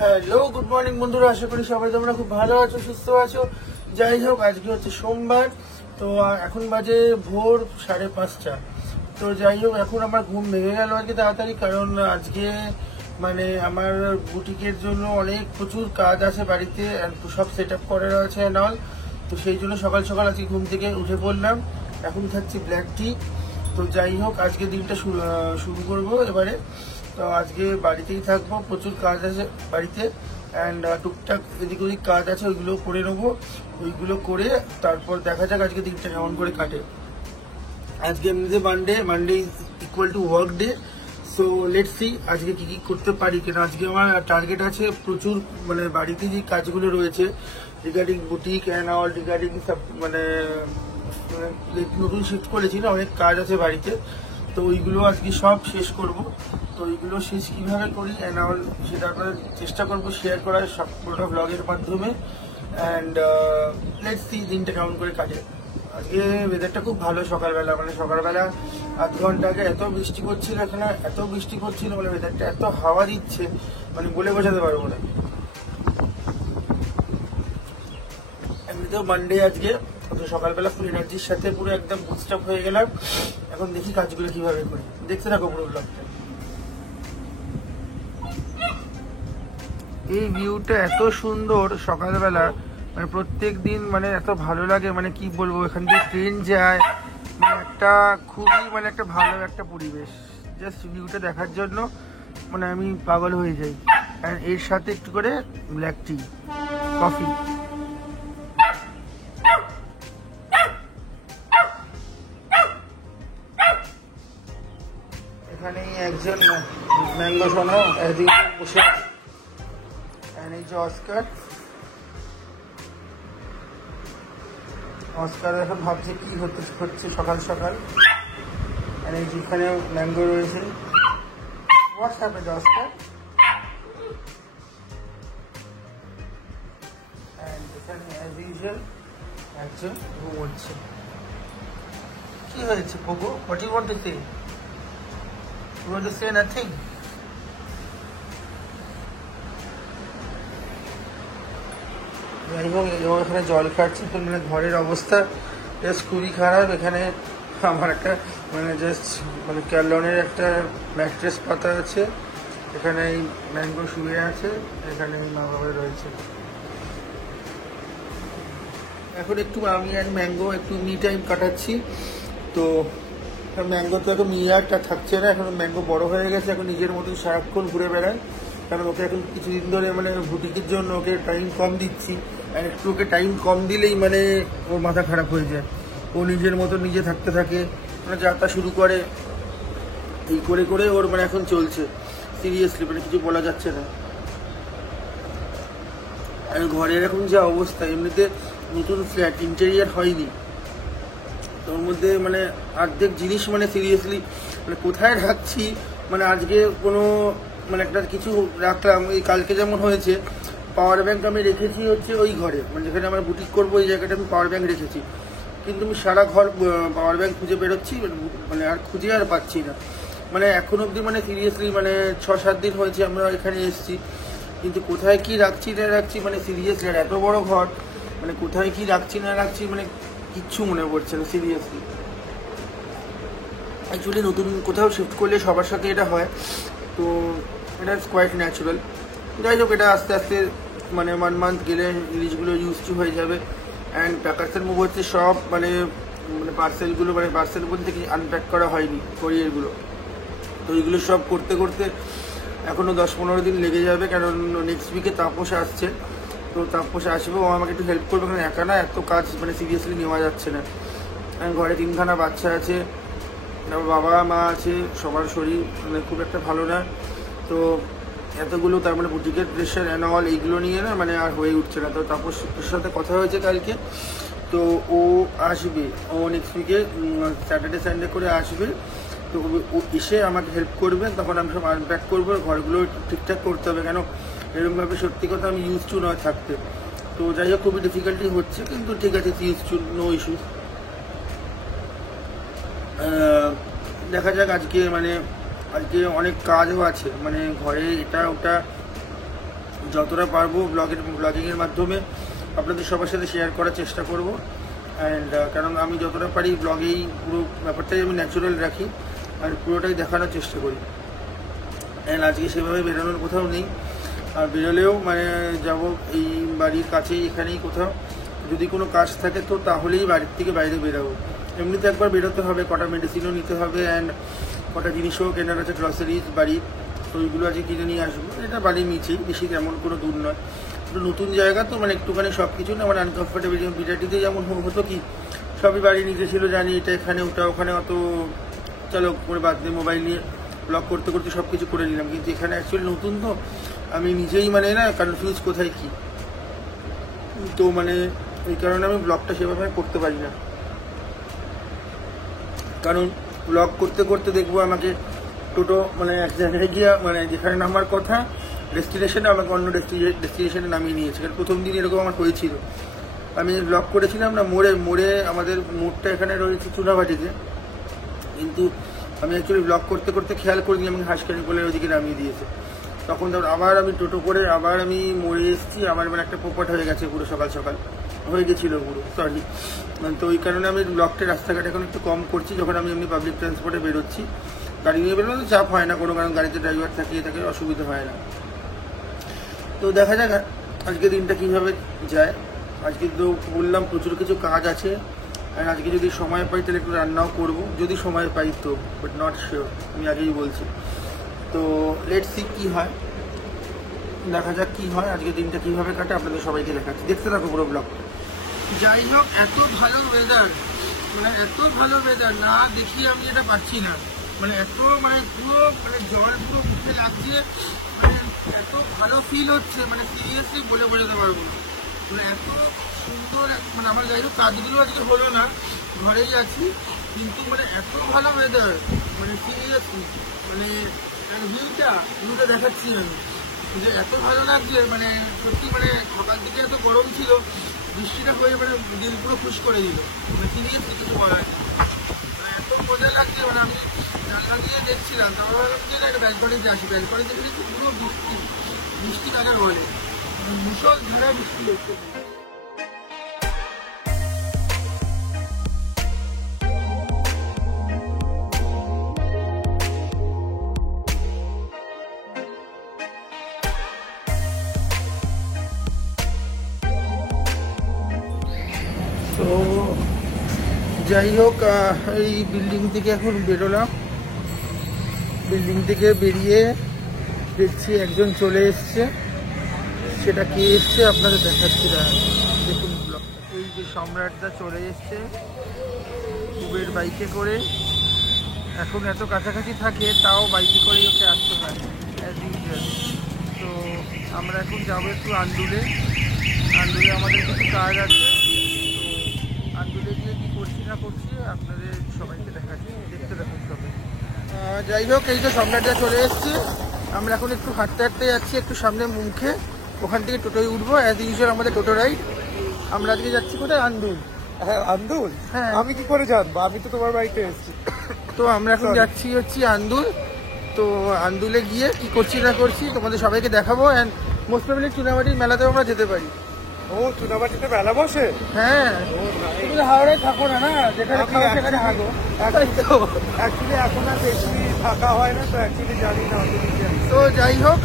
Hello, good morning বন্ধুরা। আশা করি সবাই তোমরা খুব ভালো আছো, সুস্থ আছো। যাই হোক, আজকে হচ্ছে সোমবার। তো এখন বাজে ভোর 5:30। তো যাই হোক, এখন আমার ঘুম ভেঙে গেল আজকে তাড়াতাড়ি, কারণ আজকে মানে আমার বুটিকের জন্য প্রচুর কাজ আছে বাড়িতে, সব সেট আপ করার আছে অল। তো সেই জন্য সকাল সকাল আজকে ঘুম থেকে উঠে পড়লাম। এখন খাচ্ছি ব্ল্যাক টি। তো যাই হোক, আজকে দিনটা শুরু করবো এবারে। তো আজকে বাড়িতেই থাকবো, প্রচুর কাজ আছে বাড়িতে, অ্যান্ড টুকটাক এদিক ওদিক কাজ আছে, ওইগুলো করে নেবো। ওইগুলো করে তারপর দেখা যাক আজকে দিনটা কেমন করে কাটে। আজকে এমনিতে Monday is equal to work day. So let's see আজকে কি কি করতে পারি। কেন আজকে আমার টার্গেট আছে প্রচুর, মানে বাড়িতে যে কাজগুলো রয়েছে regarding boutique and all, regarding সব মানে নতুন শিফট করেছি না, অনেক কাজ আছে বাড়িতে। তো ওইগুলো আজকে সব শেষ করব। তো ওইগুলো শেষ কিভাবে করি অ্যান্ড অল সেটা আপনার চেষ্টা করবো শেয়ার করার সব পুরোটা ব্লগের মাধ্যমে। অ্যান্ড লেটস সি দিনটা কেমন করে কাটে। আজকে ওয়েদারটা খুব ভালো। সকালবেলা আধ ঘন্টা আগে এত বৃষ্টি করছিল, এখানে এত বৃষ্টি করছিল, মানে ওয়েদারটা এত হাওয়া দিচ্ছে, মানে বলে বোঝাতে পারবো না। এমনিতেও মানডে আজকে, তো সকালবেলা ফুল এনার্জির সাথে পুরো একদম বুস্ট আপ হয়ে গেলাম। এখন দেখি কাজগুলো কিভাবে করি, দেখতে থাকো পুরো ব্লগটা। এই ভিউটা এত সুন্দর সকালবেলা, মানে প্রত্যেক দিন মানে এত ভালো লাগে, মানে কি বলবো, এখান দিয়ে ট্রেন যায়, মানে একটা খুবই মানে একটা ভালো একটা পরিবেশ। জাস্ট ভিউটা দেখার জন্য মানে আমি পাগল হয়ে যাই। আর এর সাথে একটু করে ব্ল্যাক টি, কফি। এখানেই একজন ম্যাঙ্গো সোনা এদিকে বসে, এই যে অস্কার এখন ভাবছে কি হচ্ছে সকাল সকাল। আর এই যেখানে ম্যাঙ্গো রয়েছে। What's happened Oscar? এখানে অ্যাজ ইউজুয়াল একজন ঘুমোচ্ছে। কি হয়েছে Pogo? What you want to say? You want to say nothing? যাই হোক, এখানে জল খাচ্ছি। তো মানে ঘরের অবস্থা জাস্ট খুবই খারাপ। এখানে আমার একটা মানে জাস্ট মানে ক্যালনের একটা ম্যাট্রেস পাতা আছে, এখানে এই ম্যাঙ্গো শুয়ে আছে, এখানে মা বাবা রয়েছে। এখন একটু আমি আর ম্যাঙ্গো একটু মি টাইম কাটাচ্ছি। তো ম্যাঙ্গো তো এখন মিয়ারটা থাকছে না, এখন ম্যাঙ্গো বড় হয়ে গেছে, এখন নিজের মতো সারাক্ষণ ঘুরে বেড়ায়। কারণ ওকে এখন কিছুদিন ধরে মানে বুটিকের জন্য ওকে টাইম কম দিচ্ছি। আর একটু ওকে টাইম কম দিলেই মানে ওর মাথা খারাপ হয়ে যায়। ও নিজের মতো নিজে থাকতে থাকে, মানে যাত্রা শুরু করে। এই করে করে ওর মানে এখন চলছে সিরিয়াসলি, মানে কিছু বলা যাচ্ছে না। আর ঘরের এখন যা অবস্থা, এমনিতে নতুন ফ্ল্যাট ইন্টেরিয়ার হয়নি, ওর মধ্যে মানে অর্ধেক জিনিস মানে সিরিয়াসলি মানে কোথায় রাখছি। মানে আজকে কোনো মানে একটা কিছু রাখলাম, এই কালকে যেমন হয়েছে, পাওয়ার ব্যাংক আমি রেখেছি হচ্ছে ওই ঘরে, মানে যেখানে আমরা বুটিক করবো ওই জায়গাটা আমি পাওয়ার ব্যাংক রেখেছি। কিন্তু আমি সারা ঘর পাওয়ার ব্যাংক খুঁজে বেরোচ্ছি, মানে আর খুঁজে আর পাচ্ছি না। মানে এখন অবধি মানে সিরিয়াসলি মানে 6-7 দিন হয়েছে আমরা এখানে এসেছি, কিন্তু কোথায় কি রাখছি না রাখছি মানে সিরিয়াসলি। আর এত বড় ঘর, মানে কোথায় কি রাখছি না রাখছি মানে কিচ্ছু মনে পড়ছে না সিরিয়াসলি। অ্যাকচুয়ালি নতুন কোথাও শিফট করলে সবার সাথে এটা হয়, তো এটা কোয়াইট ন্যাচুরাল। যাই হোক, এটা আস্তে আস্তে মানে 1 মান্থ গেলে জিনিসগুলো ইউজ টু হয়ে যাবে। অ্যান্ড প্যাকার্সের মুভ হচ্ছে সব, মানে পার্সেলগুলো, মানে পার্সেল বলতে কি আনপ্যাক করা হয়নি, কোরিয়ারগুলো। তো এইগুলো সব করতে করতে এখনও 10-15 দিন লেগে যাবে, কারণ নেক্সট উইকে তাপস আসছে। তো তাপস আসবে, ও আমাকে একটু হেল্প করবে, কারণ একা না এত কাজ মানে সিরিয়াসলি নেওয়া যাচ্ছে না। ঘরে 3খানা বাচ্চা আছে, বাবা মা আছে, সবার শরীর মানে খুব একটা ভালো না। তো এতগুলো তার মানে বুটিকের প্রেশার অ্যান্ড অল এইগুলো নিয়ে না মানে আর হয়ে উঠছে না। তো তাপসের সাথে কথা হয়েছে কালকে, তো ও আসবে, ও নেক্সট উইকে স্যাটারডে সানডে করে আসবে। তো ও এসে আমাকে হেল্প করবে, তখন আমি সব আনপ্যাক করবো, ঘরগুলো ঠিকঠাক করতে হবে। কেন এরকমভাবে সত্যি কথা আমি ইউজ টু নয় থাকতে। তো যাই হোক, খুবই ডিফিকাল্টি হচ্ছে, কিন্তু ঠিক আছে, ইউজ টু, নো ইস্যুস। দেখা যাক আজকে, মানে আজকে অনেক কাজও আছে, মানে ঘরে এটা ওটা যতটা পারবো ব্লগিংয়ের মাধ্যমে আপনাদের সবার সাথে শেয়ার করার চেষ্টা করব। অ্যান্ড কারণ আমি যতটা পারি ব্লগেই পুরো ব্যাপারটাই আমি ন্যাচারাল রাখি আর পুরোটাই দেখানোর চেষ্টা করি। অ্যান্ড আজকে সেভাবে বেরোনোর কোথাও নেই, আর বেরোলেও মানে যাব এই বাড়ির কাছেই, এখানেই কোথাও যদি কোনো কাজ থাকে তো তাহলেই বাড়ির থেকে বাইরে বেরোবো। এমনিতে একবার বেরোতে হবে, কটা মেডিসিনও নিতে হবে অ্যান্ড কটা জিনিসও কেনার আছে, গ্রসারিজ বাড়ির, তো ওইগুলো আজকে কিনে নিয়ে আসবো। এটা বাড়ির নিচেই, বেশি তেমন কোনো দূর নয়। একটু নতুন জায়গা তো মানে একটুখানি সব কিছু না মানে আনকমফোর্টেবল। বিরাটিতে যেমন হতো কি সবই বাড়ির নিচে ছিল, জানি এটা এখানে ওটা ওখানে, অত চলো করে বাদ দিয়ে মোবাইল নিয়ে ব্লগ করতে করতে সব কিছু করে নিলাম। কিন্তু এখানে অ্যাকচুয়ালি নতুন তো আমি নিজেই মানে না কনফিউজ কোথায় কি, তো মানে এই কারণে আমি ব্লগটা সেভাবে করতে পারি না। কারণ ব্লগ করতে করতে দেখবো আমাকে টোটো মানে এক জায়গায় গিয়ে মানে যেখানে নামার কথা ডেস্টিনেশনে আমাকে অন্য ডেস্টিনেশনে নামিয়ে নিয়েছে। কারণ প্রথম দিন এরকম আমার হয়েছিল, আমি ব্লগ করেছিলাম না মোড়ে আমাদের মোড়টা এখানে রয়েছে চুনাভাটিতে, কিন্তু আমি অ্যাকচুয়ালি ব্লগ করতে করতে খেয়াল করিনি আমাকে হাঁসখানি বলে ওইদিকে নামিয়ে দিয়েছে। তখন তারপর আবার আমি টোটো করে আবার আমি মোড়ে এসেছি, আমার মানে একটা পোপট হয়ে গেছে পুরো সকাল সকাল হয়ে গেছিলো পুরো, সরি। তো ওই কারণে আমি ব্লগটা রাস্তাঘাট এখন একটু কম করছি। যখন আমি এমনি পাবলিক ট্রান্সপোর্টে বেরোচ্ছি, গাড়ি নিয়ে বেরোলে তো চাপ হয় না কোনো, কারণ গাড়িতে ড্রাইভার থাকিয়ে থাকে, অসুবিধা হয় না। তো দেখা যাক আজকে দিনটা কীভাবে যায়। আজকে তো বললাম প্রচুর কিছু কাজ আছে, আর আজকে যদি সময় পাই তাহলে একটু রান্নাও করবো, যদি সময় পাই তো, বাট নট শিওর, আমি আগেই বলছি। তো লেটস সি কী হয়, দেখা যাক কী হয়, আজকে দিনটা কীভাবে কাটে আপনাদের সবাইকে দেখাচ্ছি, দেখতে থাকো পুরো ব্লগ। যাই হোক, এত ভালো ওয়েদার, মানে এত ভালো ওয়েদার না দেখিয়ে আমি এটা পাচ্ছি না, মানে এত মানে পুরো মানে জল পুরো মুখে লাগছে, মানে এত ভালো ফিল হচ্ছে, মানে সিরিয়াসলি বলে বোঝাতে পারবো না, মানে এত সুন্দর। মানে আমার যাই হোক কাজগুলো আজকে হলো না, ঘরেই আছি, কিন্তু মানে এত ভালো ওয়েদার, মানে সিরিয়াসলি মানে ভিউটা দেখাচ্ছি আমি, যে এত ভালো লাগছে, মানে সত্যি মানে সকাল থেকে এত গরম ছিল, বৃষ্টিটা হয়ে মানে দিল পুরো খুশ করে দিল, মানে সিরিয়াসলি কিছু বলার নেই, মানে এত মজা লাগছে। মানে আমি জানলা দিয়ে দেখছিলাম, তারপর ভাবছি না একটা ব্যালকনিতে আসি, ব্যালকনিতে দেখেছি পুরো বৃষ্টি কাকে বলে, মুষলধারে বৃষ্টি হচ্ছে। তো যাই হোক, এই বিল্ডিং থেকে এখন বেরোলাম, বিল্ডিং থেকে বেরিয়ে দেখছি একজন চলে এসছে, সেটা কে এসছে আপনাদের দেখাচ্ছি না, দেখুন ব্লগটা। এই যে সম্রাটদা চলে এসছে উবের বাইকে করে, এখন এত কাছাকাছি থাকে তাও বাইকে করেই ওকে আসতে হয় অ্যাজ ইউজুয়াল। তো আমরা এখন যাবো একটু আন্দুলে আমাদের কিছু কাজ আছে, তো আন্দুলে গিয়ে কী করছি না করছি আপনাদের সবাইকে দেখাচ্ছি, দেখতে দেখুন সবাই। যাই হোক, এই যে সম্রাটদা চলে এসছে, আমরা এখন একটু হাঁটতে হাঁটতে যাচ্ছি একটু সামনে মুখে, ওখান থেকে টোটোয় উঠবো অ্যাজ ইউজুয়াল আমাদের টোটো রাইড। আমরা আজকে যাচ্ছি কোথায়? আন্দুল। হ্যাঁ আন্দুল, হ্যাঁ আমি কি করে জানবো, আমি তো তোমার বাড়িতে এসেছি। তো আমরা এখন যাচ্ছি হচ্ছে আন্দুল। তো আন্দুলে গিয়ে কি করছি না করছি তোমাদের সবাইকে দেখাবো, অ্যান্ড মোস্ট প্রবলি চুনামাটির মেলাতেও আমরা যেতে পারি। ও চুনাবাটিতে মেলা বসে? হ্যাঁ, তুমি তো হাওড়ায় থাকো না, না যেখানে খাও সেখানে হাগো। অ্যাকচুয়ালি এখন আর বেশি থাকা হয় না, তো অ্যাকচুয়ালি জানি না। তো যাই হোক,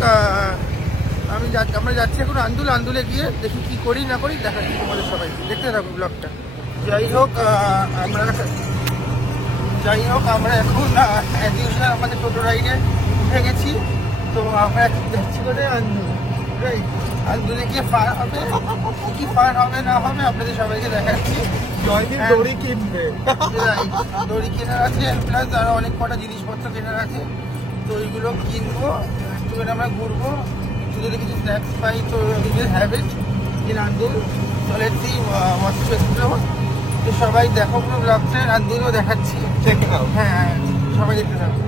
আমরা যাচ্ছি এখন আন্দুলে গিয়ে দেখি কি করি না করি, দেখাচ্ছি তোমাদের সবাইকে, দেখতে থাকো ব্লগটা। যাই হোক, আমরা এখন অ্যাজ ইউজুয়াল আমাদের টোটো রাইডে উঠে গেছি। তো আমরা এখন যাচ্ছি করে আন্দুল, রাইট? আন্দুলে গিয়ে ফার হবে, কি ফার হবে না হবে আপনাদের সবাইকে দেখাচ্ছি। দড়ি কিনবে, দড়ি কেনার আছে, প্লাস আরো অনেক কটা জিনিসপত্র কেনার আছে, তো ওইগুলো কিনবো, একটু আমরা ঘুরবো, একটু যদি কিছু স্ন্যাক্স পাই তো have it in Andul. So let's see what to explore. তো সবাই দেখো পুরো ব্লগটা, আন্দুলও দেখাচ্ছি, হ্যাঁ সবাই দেখতে থাকো।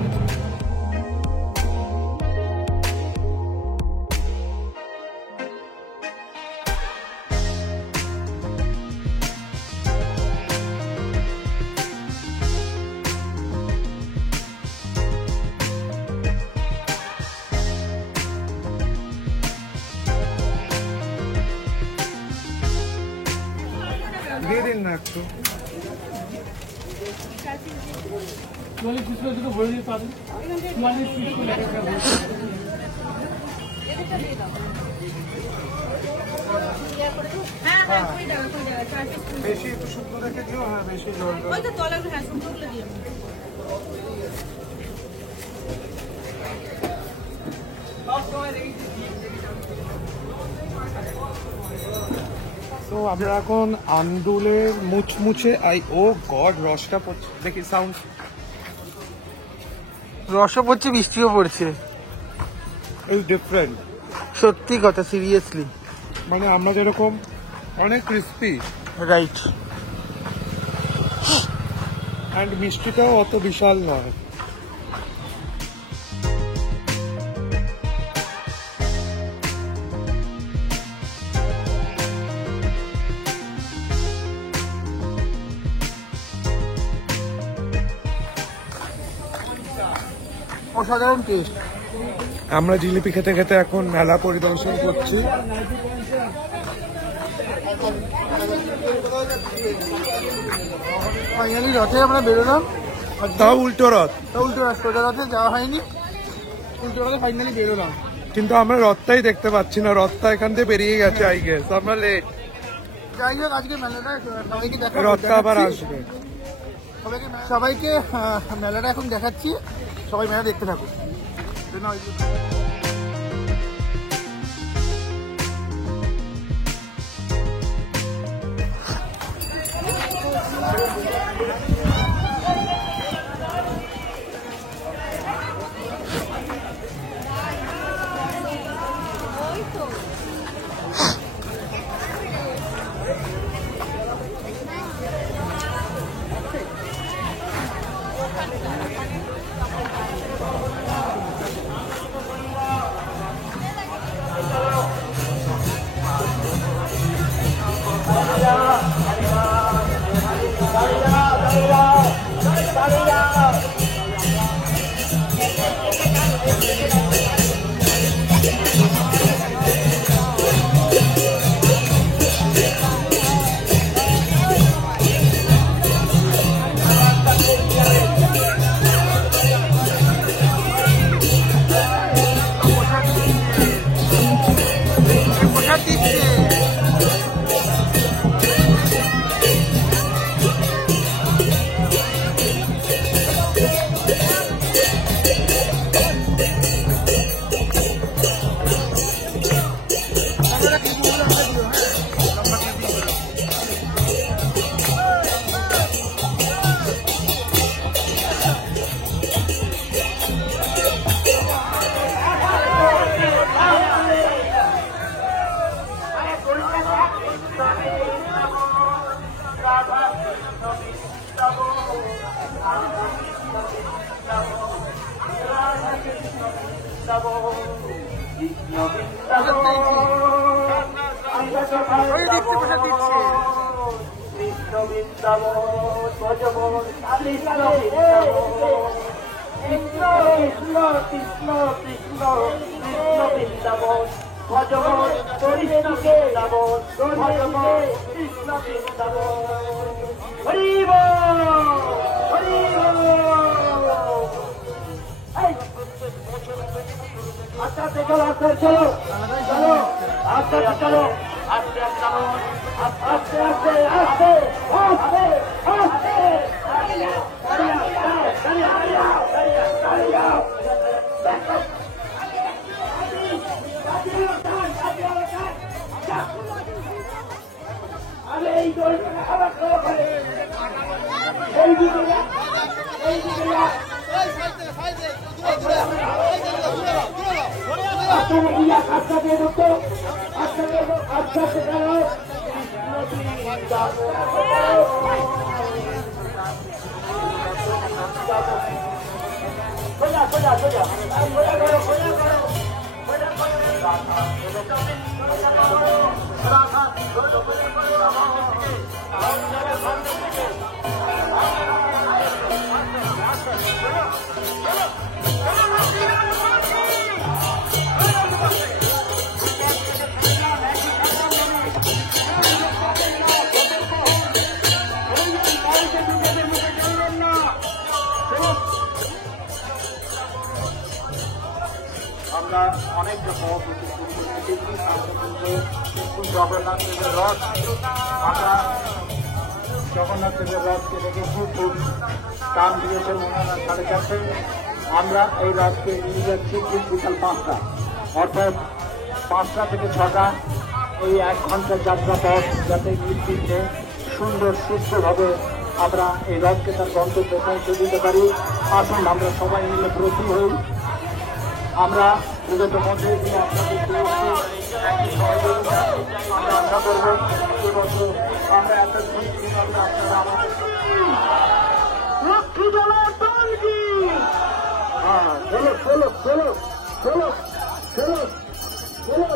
একটু। বেশি একটু শুকনো রেখে দিও। হ্যাঁ বেশি জল তো আমরা এখন আন্দুলের মুচমুচে ও গড রসটা পড়ছে, দেখি সাউন্ড। রসও পড়ছে, বৃষ্টিও পড়ছে। ইজ ডিফারেন্ট, সত্যি কথা, সিরিয়াসলি। মানে আমরা যেরকম অনেক ক্রিস্পি, রাইট, অ্যান্ড মিষ্টিটাও অত বিশাল নয়। অসাধারণ টেস্ট। আমরা জিলিপি খেতে খেতে এখন মেলা পরিদর্শন করছি। ফাইনালি রথে আমরা বেরোলাম, তাও উল্টো রথ। উল্টো সোজা রথে যাওয়া হয়নি, উল্টো রথে ফাইনালি বেরোলাম। কিন্তু আমরা রথটাই দেখতে পাচ্ছি না, রথটা এখান থেকে বেরিয়ে গেছে। আই গেস আমরা লেট। যাই হোক, আজকে মেলাটা সবাইকে রথটা আবার আসবে। সবাইকে মেলাটা এখন দেখাচ্ছি, সবাই মেলা দেখতে থাকুক। আমরা অনেকটা সহযোগিতা দেখেছি। জগন্নাথ দেবের রথ, আমরা জগন্নাথ দেবের রথকে দেখেছি, খুব টান দিয়েছেন ওনারা 4:30। আমরা এই রথকে নিয়ে যাচ্ছি ঠিক বিকাল 5টা, অর্থাৎ 5টা থেকে 6টা, এই 1 ঘন্টার যাত্রা পথ যাতে নির্বিঘ্নে সুন্দর সুস্থভাবে আমরা এই রথকে তার গন্তব্যে পৌঁছে দিতে পারি। আসুন আমরা সবাই মিলে প্রস্তুত হই। আমরা বিগত মধ্যে দিয়ে আপনাদের পেয়েছি, একই সহযোগিতা আমরা আশা করবো এবছর আমরা এত সুন্দরভাবে আপনারা আমাদের লক্ষ্মী জনার্দন কি হ্যাঁ চলো চলো চলো চলো চলো চলো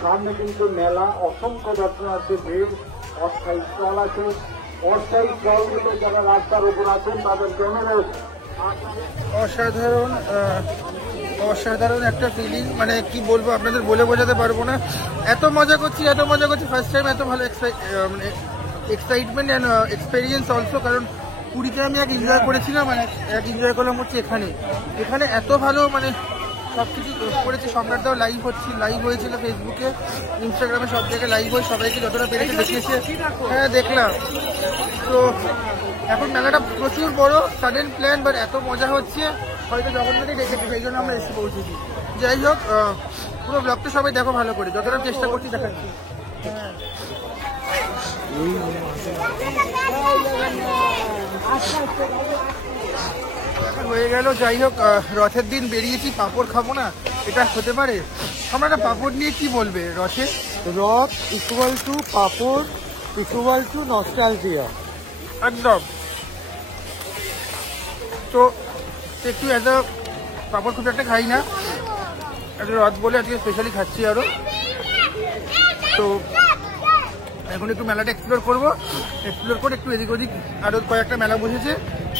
সামনে কিন্তু মেলা, অসংখ্য দর্শনার্থী ভিড়, অস্থায়ী স্টল আছে। অস্থায়ী স্টলগুলো যারা রাস্তার উপর আছেন তাদেরকে অনুরোধ। অসাধারণ অসাধারণ একটা ফিলিং, মানে কি বলবো আপনাদের বলে বোঝাতে পারবো না। এত মজা করছি ফার্স্ট টাইম এত ভালো মানে এক্সাইটমেন্ট অ্যান্ড এক্সপিরিয়েন্স অলসো। কারণ পুরীতে আমি এক এনজয় করেছিলাম, মানে এক এনজয় করলাম হচ্ছে এখানে এত ভালো, মানে সব কিছু করেছে। সম্রাটদাও লাইভ হয়েছিল ফেসবুকে, ইনস্টাগ্রামে, সব জায়গায় লাইভ হয়ে সবাইকে যতটা পেরেছে দেখিয়েছে। হ্যাঁ দেখলাম। তো এখন মেলাটা প্রচুর বড়, সাডেন প্ল্যান, বাট এত মজা হচ্ছে, হয়তো জগন্নাথই ডেকেছে, সেই জন্য আমরা এসে পৌঁছেছি। যাই হোক, পুরো ব্লগটা সবাই দেখো ভালো করে, যতটা চেষ্টা করছি দেখাচ্ছি। হয়ে গেল। যাই হোক, রথের দিন বেরিয়েছি, পাঁপড় খাবো না, এটা হতে পারে? আমরা একটা পাঁপড় নিয়ে কি বলবে রথে? রথ ইকুয়াল টু পাপড় ইকুয়াল টু নস্টালজিয়া, একদম। তো একটু এত পাঁপড় খুব একটা খাই না, আজকে রথ বলে আজকে স্পেশালি খাচ্ছি আরো। তো এখন একটু মেলাটা এক্সপ্লোর করে একটু এদিক ওদিক আরো কয়েকটা মেলা বসেছে,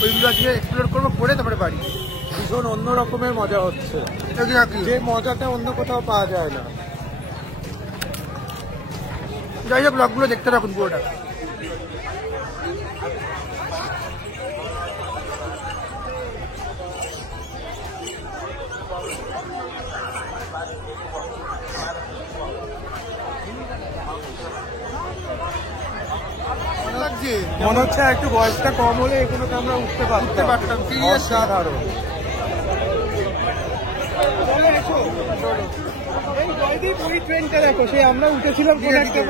ওইগুলো আজকে এক্সপ্লোর করবো, করে তারপরে বাড়ি। ভীষণ অন্য রকমের মজা হচ্ছে, যে মজাটা অন্য কোথাও পাওয়া যায় না। যাই হোক, ব্লগগুলো দেখতে থাকুন পুরোটা। মনে হচ্ছে একটু বয়সটা কম হলে এগুলোতে আমরা উঠতে পারতাম। অসাধারণ। ওই ট্রেনটা দেখো, সেই আমরা উঠেছিলাম কোন একটা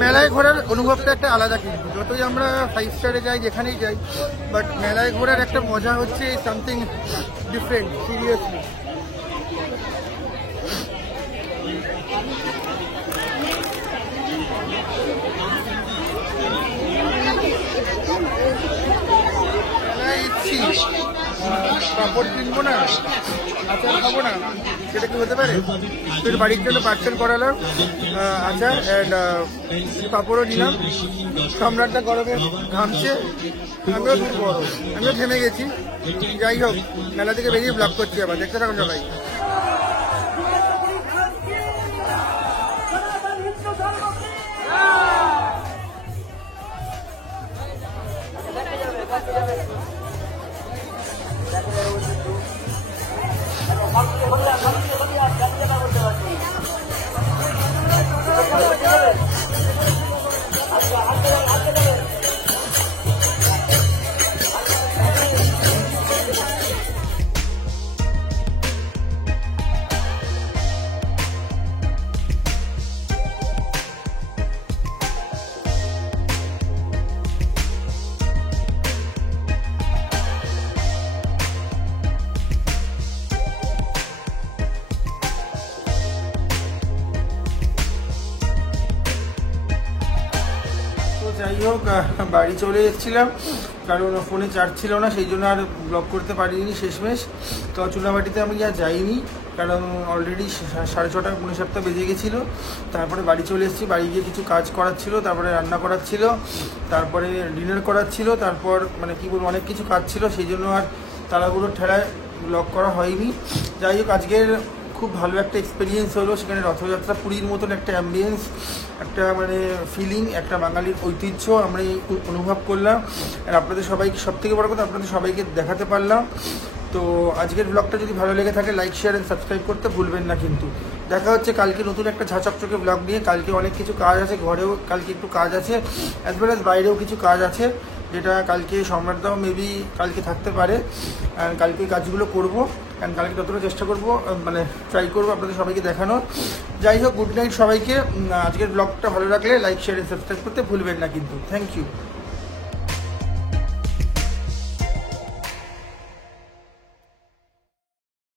মেলায় ঘোরার অনুভবটা একটা আলাদা, কিন্তু যতই আমরা 5 স্টারে যাই, যেখানেই যাই, বাট মেলায় ঘোরার একটা মজা হচ্ছে সামথিং ডিফারেন্ট, সিরিয়াসলি। পাঁপড় কিনবো না, আচার খাবো না, সেটা কি হতে পারে? তো বাড়ির জন্য পার্সেল করালাম আচার অ্যান্ড পাঁপড়ও নিলাম। সম্রাটটা গরমে ঘামছে, আমিও খুব গরম, আমিও থেমে গেছি। যাই হোক, মেলা থেকে বেরিয়ে ব্লগ করছি আবার, দেখতে থাকুন সবাই। যাই হোক, বাড়ি চলে এসেছিলাম, কারণ ফোনে চার্জ ছিল না, সেই জন্য আর ব্লগ করতে পারিনি শেষমেশ। তো চুনাবাটিতে আমি আর যাইনি, কারণ অলরেডি 6:30 7:30 বেজে গেছিলো। তারপরে বাড়ি চলে এসেছি, বাড়ি গিয়ে কিছু কাজ করার ছিল, তারপরে রান্না করার ছিল, তারপরে ডিনার করার ছিল, তারপর মানে কি বলবো, অনেক কিছু কাজ ছিল, সেই জন্য আর তাড়াহুড়োর ঠেলায় ব্লগ করা হয়নি। যাই হোক, আজকের খুব ভালো একটা এক্সপিরিয়েন্স হলো। সেখানে রথযাত্রা পুরীর মতন একটা অ্যাম্বিয়েন্স, একটা মানে ফিলিং, একটা বাঙালির ঐতিহ্য আমরা অনুভব করলাম। আর আপনাদের সবাইকে, সবথেকে বড় কথা, আপনাদের সবাইকে দেখাতে পারলাম। তো আজকের ব্লগটা যদি ভালো লেগে থাকে লাইক, শেয়ার অ্যান্ড সাবস্ক্রাইব করতে ভুলবেন না কিন্তু। দেখা হচ্ছে কালকে নতুন একটা ঝাঁচকচকে ব্লগ নিয়ে। কালকে অনেক কিছু কাজ আছে, ঘরেও কালকে একটু কাজ আছে, অ্যাজ ওয়েল অ্যাজ বাইরেও কিছু কাজ আছে, যেটা কালকে সম্রাটদাও মেবি কালকে থাকতে পারে। অ্যান্ড কালকে ওই কাজগুলো করবো, অ্যান্ড কালকে যতটা চেষ্টা করবো, মানে ট্রাই করবো আপনাদের সবাইকে দেখানোর। যাই হোক, গুড নাইট সবাইকে। আজকের ব্লগটা ভালো লাগলে লাইক, শেয়ার অ্যান্ড সাবস্ক্রাইব করতে ভুলবেন না কিন্তু। Thank you.